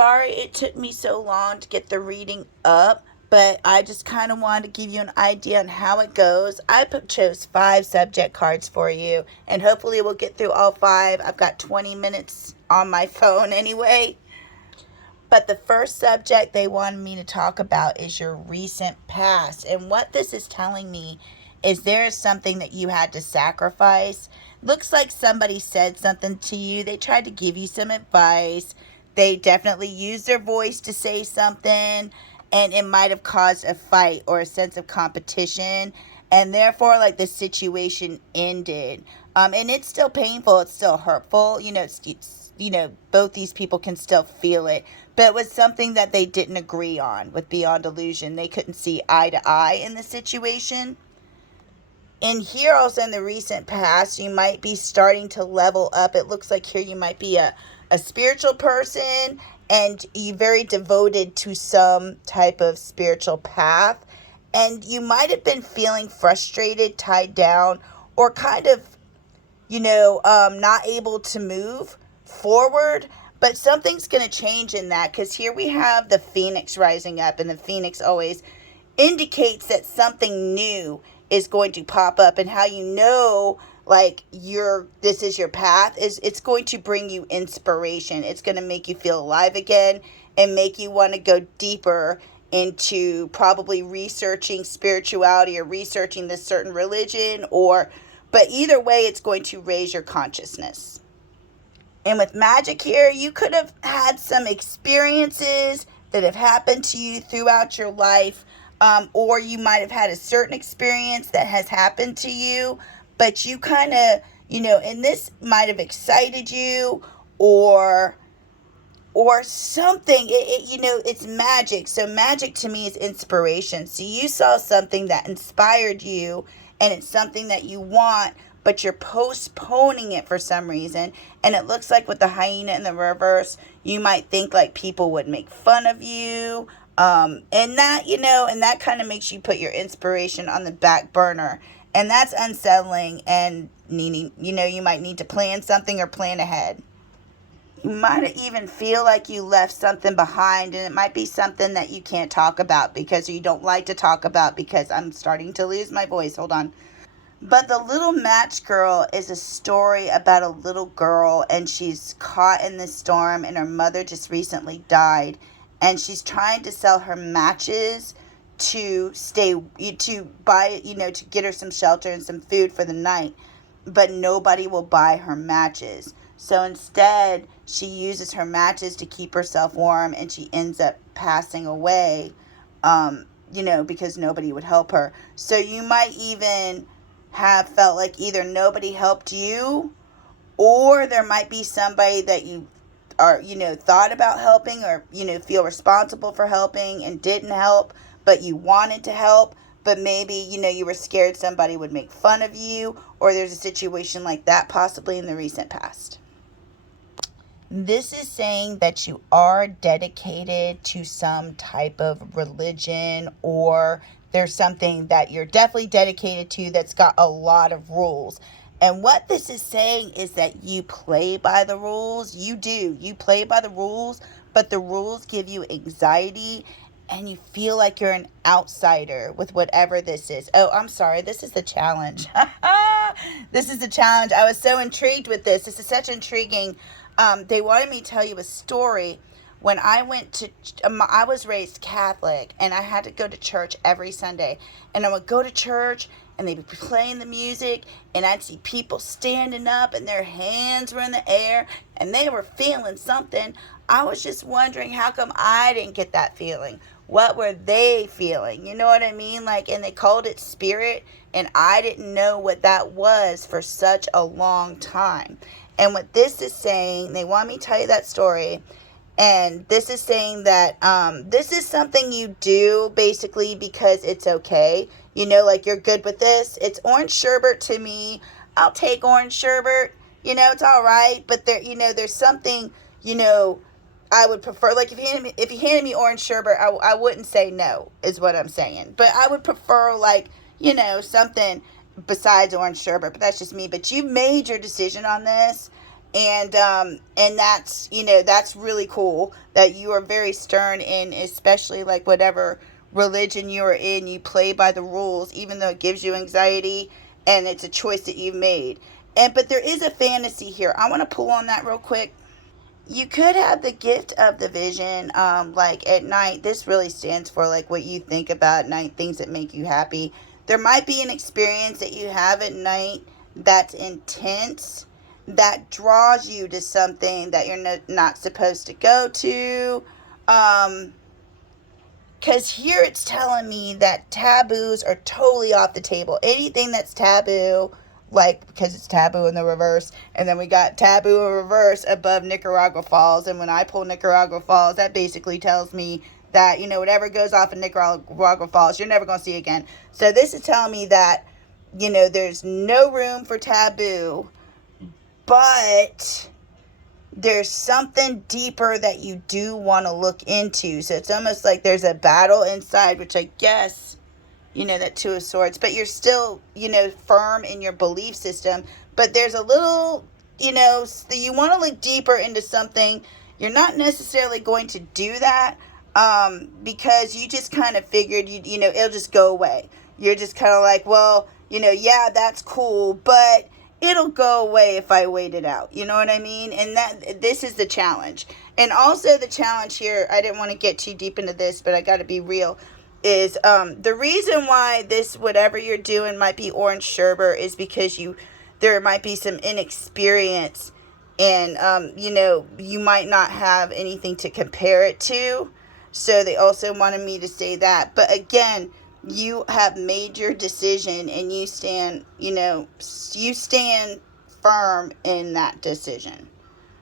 sorry it took me so long to get the reading up, but I just kind of wanted to give you an idea on how it goes. Chose 5 subject cards for you, and hopefully we'll get through all 5. I've got 20 minutes on my phone anyway. But the first subject they wanted me to talk about is your recent past. And what this is telling me is there is something that you had to sacrifice. Looks like somebody said something to you. They tried to give you some advice. They definitely used their voice to say something. And it might have caused a fight or a sense of competition. And therefore, like, the situation ended. And it's still painful. It's still hurtful. Both these people can still feel it, but it was something that they didn't agree on with Beyond Illusion. They couldn't see eye to eye in the situation. And here also in the recent past, you might be starting to level up. It looks like here you might be a spiritual person, and you're very devoted to some type of spiritual path. And you might have been feeling frustrated, tied down, or kind of, not able to move forward. But something's going to change in that, because here we have the phoenix rising up, and the phoenix always indicates that something new is going to pop up. And how like this is your path, is it's going to bring you inspiration. It's going to make you feel alive again and make you want to go deeper into probably researching spirituality or researching this certain religion, but either way, it's going to raise your consciousness. And with magic here, you could have had some experiences that have happened to you throughout your life, or you might have had a certain experience that has happened to you, but you kind of, and this might have excited you, or something. It's magic. So magic to me is inspiration. So you saw something that inspired you, and it's something that you want, but you're postponing it for some reason. And it looks like with the hyena in the reverse, you might think like people would make fun of you. And that kind of makes you put your inspiration on the back burner. And that's unsettling, and needing, you might need to plan something or plan ahead. You might even feel like you left something behind, and it might be something that you can't talk about because you don't like to talk about, because I'm starting to lose my voice. Hold on. But The Little Match Girl is a story about a little girl, and she's caught in this storm, and her mother just recently died, and she's trying to sell her matches to buy, to get her some shelter and some food for the night, but nobody will buy her matches. So instead, she uses her matches to keep herself warm, and she ends up passing away, because nobody would help her. So you might even have felt like either nobody helped you, or there might be somebody that you are, thought about helping, or, feel responsible for helping and didn't help, but you wanted to help, but maybe, you were scared somebody would make fun of you, or there's a situation like that possibly in the recent past. This is saying that you are dedicated to some type of religion, or there's something that you're definitely dedicated to that's got a lot of rules. And what this is saying is that you play by the rules. You do. You play by the rules, but the rules give you anxiety, and you feel like you're an outsider with whatever this is. Oh, I'm sorry. This is the challenge. This is the challenge. I was so intrigued with this. This is such intriguing. They wanted me to tell you a story. When I I was raised Catholic, and I had to go to church every Sunday. And I would go to church, and they'd be playing the music, and I'd see people standing up, and their hands were in the air, and they were feeling something. I was just wondering, how come I didn't get that feeling? What were they feeling? You know what I mean? And they called it spirit, and I didn't know what that was for such a long time. And what this is saying, they want me to tell you that story. And this is saying that this is something you do basically because it's okay. You're good with this. It's orange sherbet to me. I'll take orange sherbet. It's all right. But there's something, I would prefer. Like if you handed me orange sherbet, I wouldn't say no, is what I'm saying. But I would prefer something besides orange sherbet. But that's just me. But you made your decision on this. And that's, that's really cool that you are very stern in, especially like whatever religion you are in, you play by the rules even though it gives you anxiety, and it's a choice that you've made. But there is a fantasy here. I want to pull on that real quick. You could have the gift of the vision, like at night. This really stands for like what you think about at night, things that make you happy. There might be an experience that you have at night that's intense, that draws you to something that you're not supposed to go to. Because here it's telling me that taboos are totally off the table. Anything that's taboo, like, because it's taboo in the reverse, and then we got taboo in reverse above Nicaragua Falls. And when I pull Nicaragua Falls, that basically tells me that, whatever goes off in Nicaragua Falls, you're never going to see again. So this is telling me that, there's no room for taboo, but there's something deeper that you do want to look into. So it's almost like there's a battle inside, which I guess, that Two of Swords, but you're still, firm in your belief system. But there's a little, you want to look deeper into something. You're not necessarily going to do that because you just kind of figured, it'll just go away. You're just kind of like, well, yeah, that's cool, but it'll go away if I wait it out. You know what I mean? And this is the challenge. And also the challenge here, I didn't want to get too deep into this, but I got to be real, is the reason why this, whatever you're doing, might be orange sherbet is because there might be some inexperience, and you might not have anything to compare it to. So they also wanted me to say that. But again, you have made your decision, and you stand firm in that decision.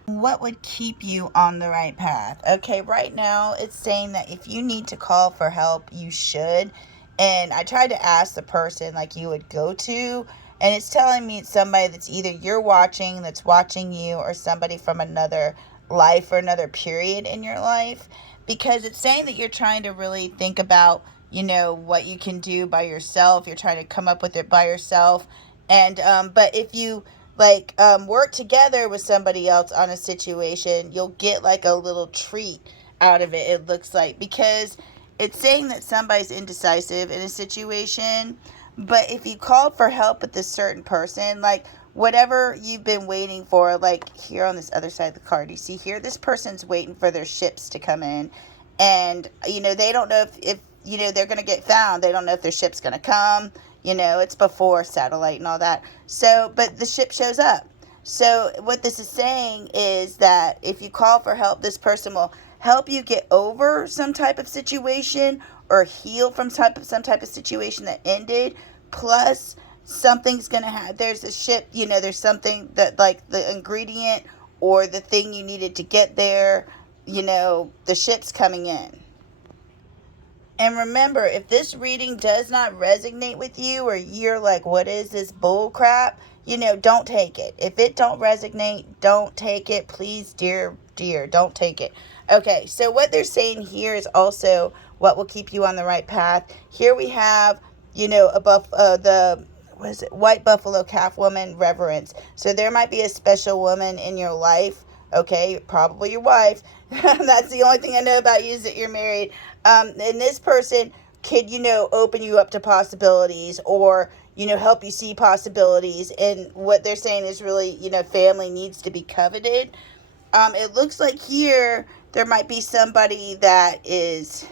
What would keep you on the right path? Okay, right now it's saying that if you need to call for help, you should. And I tried to ask the person like you would go to, and it's telling me it's somebody that's either that's watching you, or somebody from another life or another period in your life, because it's saying that you're trying to really think about, what you can do by yourself. You're trying to come up with it by yourself. And but if you work together with somebody else on a situation, you'll get like a little treat out of it, it looks like, because it's saying that somebody's indecisive in a situation. But if you called for help with this certain person, like whatever you've been waiting for, like here on this other side of the card, you see here, this person's waiting for their ships to come in. And, they don't know if they're going to get found. They don't know if their ship's going to come. It's before satellite and all that. So, but the ship shows up. So what this is saying is that if you call for help, this person will help you get over some type of situation, or heal from some type of situation that ended. Plus, something's going to happen. There's a ship, there's something that, like the ingredient or the thing you needed to get there, the ship's coming in. And remember, if this reading does not resonate with you, or you're like, what is this bull crap? Don't take it. If it don't resonate, don't take it. Please, dear, don't take it. Okay, so what they're saying here is also what will keep you on the right path. Here we have, above the white buffalo calf woman reverence. So there might be a special woman in your life. Okay, probably your wife. That's the only thing I know about you, is that you're married. And this person could, open you up to possibilities, or, help you see possibilities. And what they're saying is really, family needs to be coveted. It looks like here there might be somebody that is,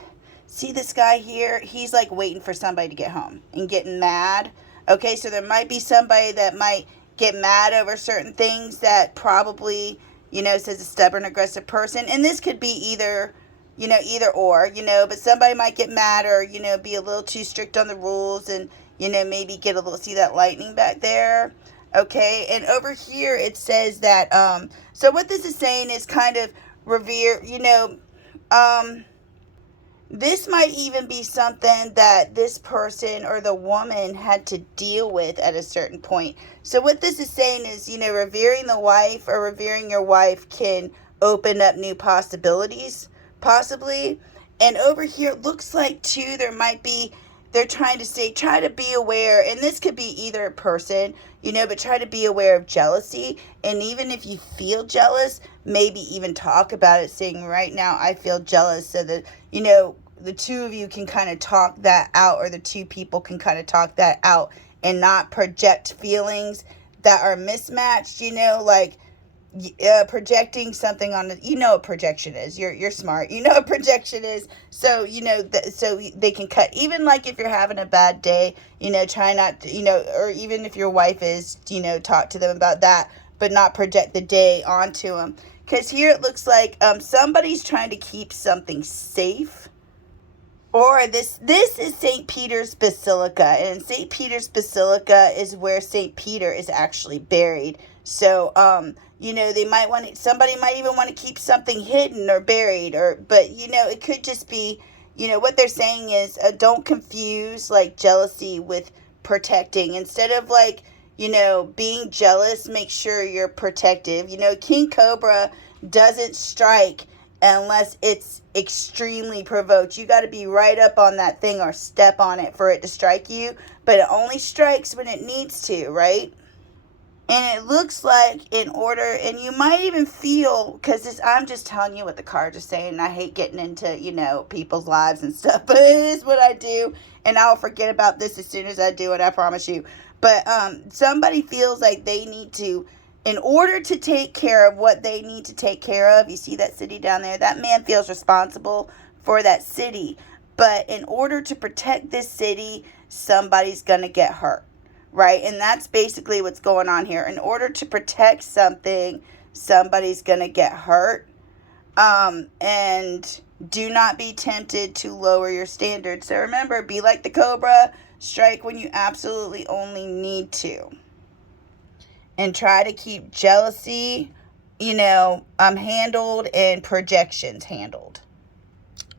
see this guy here? He's like waiting for somebody to get home and getting mad. Okay, so there might be somebody that might get mad over certain things that probably, says a stubborn, aggressive person. And this could be either or, but somebody might get mad, or, be a little too strict on the rules, and, maybe get a little, see that lightning back there. Okay. And over here, it says that, so what this is saying is kind of revere, this might even be something that this person or the woman had to deal with at a certain point. So what this is saying is, revering the wife or revering your wife can open up new possibilities, possibly. And over here, it looks like, too, there might be, they're trying to say, try to be aware, and this could be either a person, but try to be aware of jealousy. And even if you feel jealous, maybe even talk about it, saying, right now I feel jealous, so that, the two of you can kind of talk that out, or the two people can kind of talk that out and not project feelings that are mismatched, like projecting something on the, what projection is. You're smart. What projection is. So so they can cut, even like if you're having a bad day, try not to, or even if your wife is, talk to them about that, but not project the day onto them. Because here it looks like somebody's trying to keep something safe. Or this is St. Peter's Basilica, and St. Peter's Basilica is where St. Peter is actually buried. So they might somebody might even want to keep something hidden or buried, but it could just be, what they're saying is, don't confuse like jealousy with protecting. Instead of like, being jealous, make sure you're protective. King Cobra doesn't strike unless it's extremely provoked. You got to be right up on that thing or step on it for it to strike you, but it only strikes when it needs to, right? And it looks like in order, and you might even feel, because I'm just telling you what the cards are saying, and I hate getting into, people's lives and stuff, but it is what I do, and I'll forget about this as soon as I do it, I promise you. But somebody feels like they need to, in order to take care of what they need to take care of, you see that city down there? That man feels responsible for that city. But in order to protect this city, somebody's going to get hurt, right? And that's basically what's going on here. In order to protect something, somebody's going to get hurt. And do not be tempted to lower your standards. So remember, be like the Cobra, strike when you absolutely only need to. And try to keep jealousy, handled, and projections handled.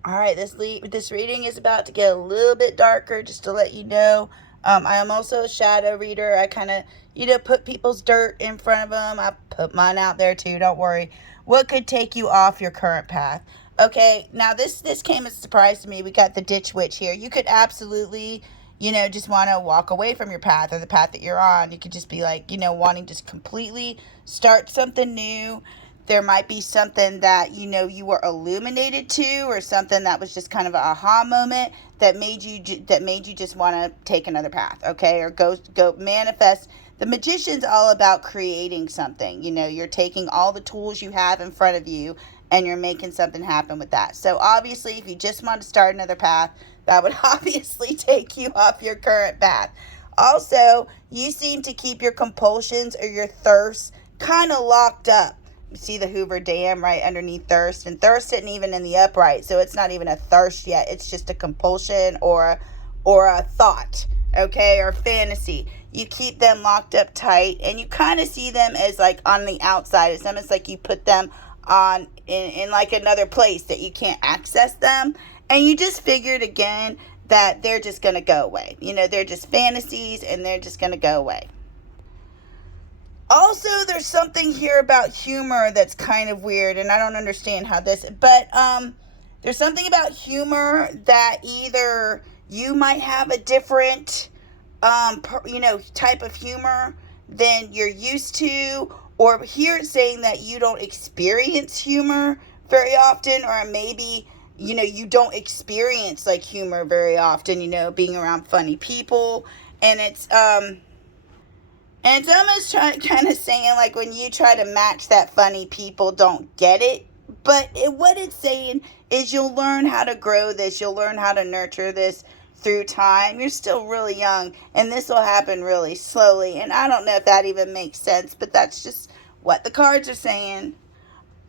All right, this reading is about to get a little bit darker, just to let you know. I am also a shadow reader. I kind of, put people's dirt in front of them. I put mine out there too, don't worry. What could take you off your current path? Okay, now this came as a surprise to me. We got the Ditch Witch here. You could absolutely, just want to walk away from your path or the path that you're on. You could just be like, wanting to just completely start something new. There might be something that, you were illuminated to, or something that was just kind of an aha moment that made you just want to take another path, okay? Or go manifest. The Magician's all about creating something. You're taking all the tools you have in front of you and you're making something happen with that. So obviously, if you just want to start another path, that would obviously take you off your current path. Also, you seem to keep your compulsions or your thirsts kind of locked up. You see the Hoover Dam right underneath thirst, and thirst isn't even in the upright, so it's not even a thirst yet. It's just a compulsion or a thought, okay, or fantasy. You keep them locked up tight, and you kind of see them as like on the outside. It's almost like you put them on in like another place that you can't access them, and you just figured again that they're just going to go away. They're just fantasies, and they're just going to go away. Also, there's something here about humor that's kind of weird, and I don't understand how this, but there's something about humor that either you might have a different, type of humor than you're used to, or here it's saying that you don't experience humor very often, or maybe, you don't experience like humor very often, being around funny people, and it's almost kind of saying like when you try to match that, funny people don't get it. But what it's saying is you'll learn how to grow this. You'll learn how to nurture this through time. You're still really young, and this will happen really slowly. And I don't know if that even makes sense, but that's just what the cards are saying.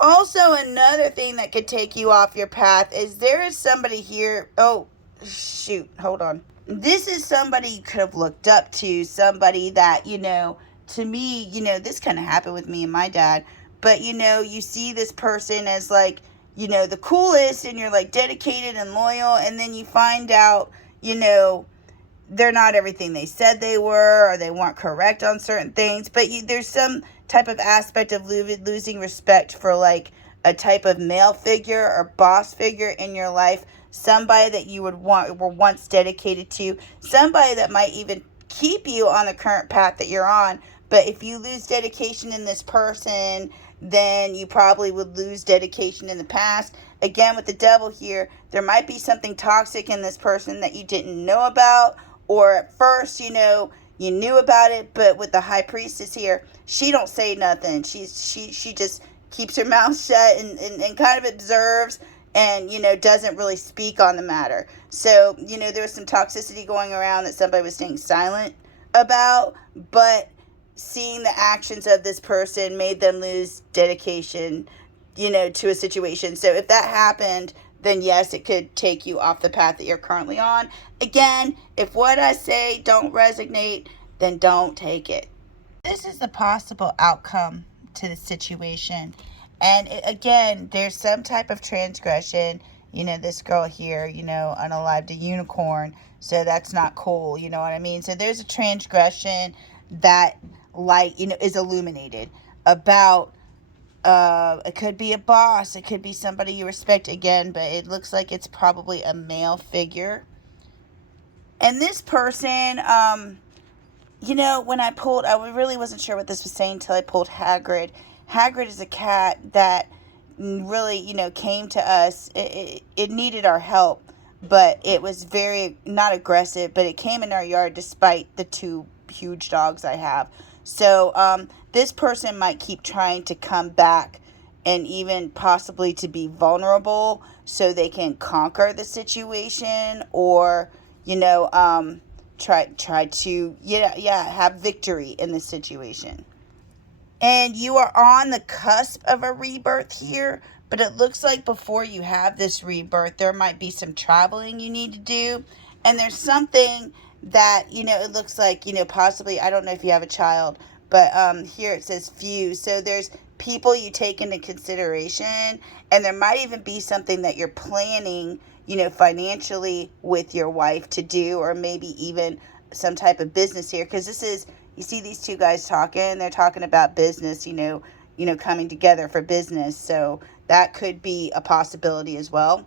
Also, another thing that could take you off your path is there is somebody here. Oh, shoot. Hold on. This is somebody you could have looked up to, somebody that, to me, this kind of happened with me and my dad, but, you see this person as like, the coolest, and you're like dedicated and loyal, and then you find out, they're not everything they said they were, or they weren't correct on certain things, but there's some type of aspect of losing respect for like a type of male figure or boss figure in your life somebody that you were once dedicated to, somebody that might even keep you on the current path that you're on. But if you lose dedication in this person, then you probably would lose dedication in the past. Again, with the devil here, there might be something toxic in this person that you didn't know about, or at first, you knew about it, but with the high priestess here, she don't say nothing. She just keeps her mouth shut and kind of observes and, doesn't really speak on the matter. So, there was some toxicity going around that somebody was staying silent about, but seeing the actions of this person made them lose dedication, to a situation. So if that happened, then yes, it could take you off the path that you're currently on. Again, if what I say don't resonate, then don't take it. This is a possible outcome to the situation. And again, there's some type of transgression. This girl here, unalived a unicorn. So that's not cool. You know what I mean? So there's a transgression that is illuminated about, it could be a boss, it could be somebody you respect again, but it looks like it's probably a male figure. And this person, when I pulled, I really wasn't sure what this was saying until I pulled Hagrid. Hagrid is a cat that really, came to us. It needed our help, but it was very, not aggressive, but it came in our yard despite the 2 huge dogs I have. So this person might keep trying to come back and even possibly to be vulnerable so they can conquer the situation, or, try to, have victory in the situation. And you are on the cusp of a rebirth here, but it looks like before you have this rebirth, there might be some traveling you need to do. And there's something that, it looks like, possibly, I don't know if you have a child, but here it says few. So there's people you take into consideration, and there might even be something that you're planning, financially with your wife to do, or maybe even some type of business here. Because this is, you see these 2 guys talking, they're talking about business, coming together for business. So that could be a possibility as well.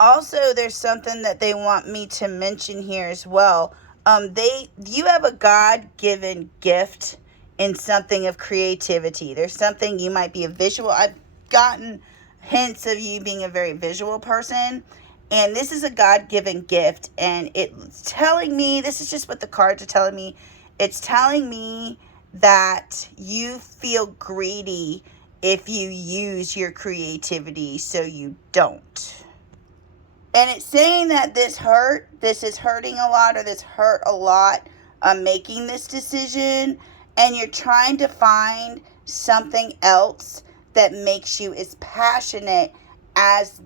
Also, there's something that they want me to mention here as well. You have a God-given gift in something of creativity. There's something, you might be a visual. I've gotten hints of you being a very visual person. And this is a God-given gift. And it's telling me, this is just what the cards are telling me. It's telling me that you feel greedy if you use your creativity, so you don't. And it's saying that this is hurting a lot, or this hurt a lot, making this decision. And you're trying to find something else that makes you as passionate as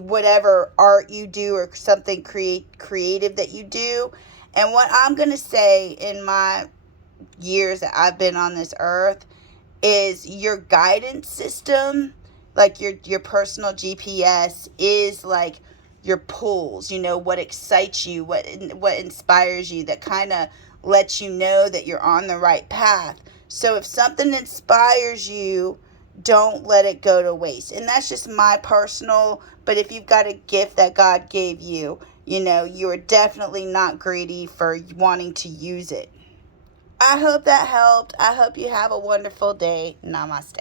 whatever art you do, or something creative that you do. And what I'm going to say, in my years that I've been on this earth, is your guidance system, like your personal GPS, is like your pulls, what excites you, what inspires you, that kind of lets you know that you're on the right path. So if something inspires you, don't let it go to waste. And that's just my personal, but if you've got a gift that God gave you, you're definitely not greedy for wanting to use it. I hope that helped. I hope you have a wonderful day. Namaste.